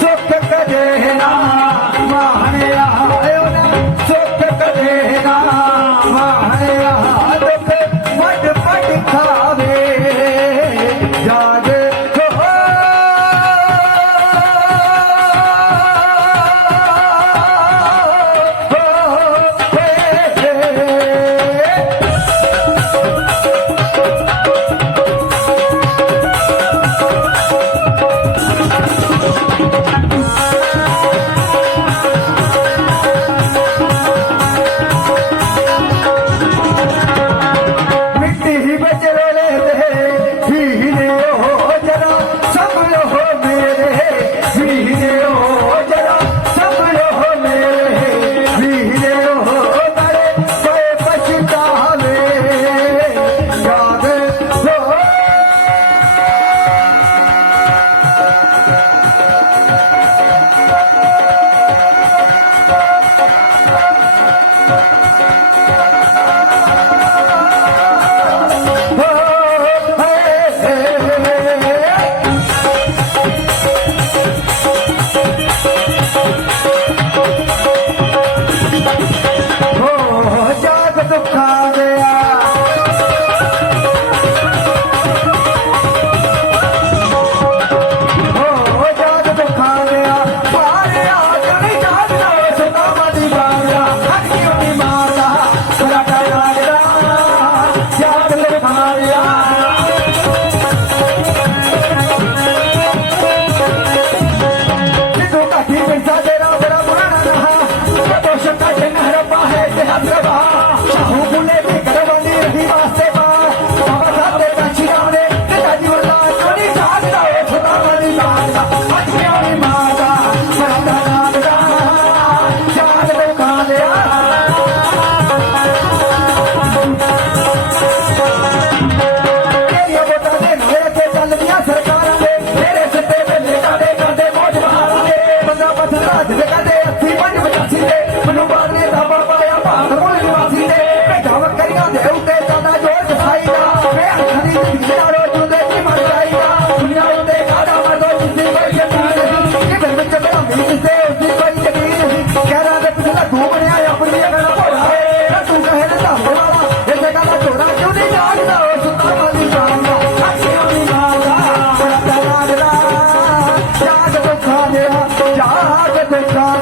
ਸੁਖ ਕਦੇ ਨਾ ਮਾਣਿਆ ਹੋਇਆ ਸੁਖ ਕਦੇ ਨਾ Petra